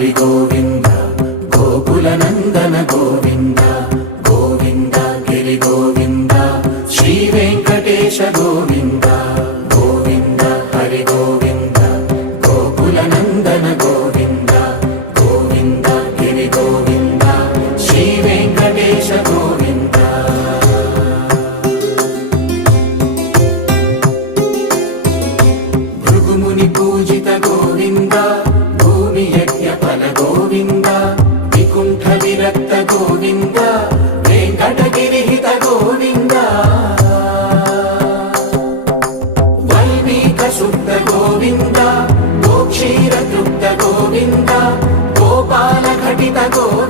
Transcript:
హరి గోవింద గోకుల నందన గోవింద గోవింద గిరి గోవింద శ్రీ వెంకటేశ గోవింద గోవింద హరి గోవింద గోకుల నందన గోవింద గోవింద గిరి గోవింద శ్రీ వెంకటేశ గోవింద భృగుముని పూజిత గోవింద భూమి యజ్ఞ ఫల గోవింద వికుంఠ విరక్త గోవింద వెంకటగిరిహిత గోవింద వైదిక శుద్ధ గోవింద గోక్షీర తృప్త గోవింద గోపాల ఘటిత గోవింద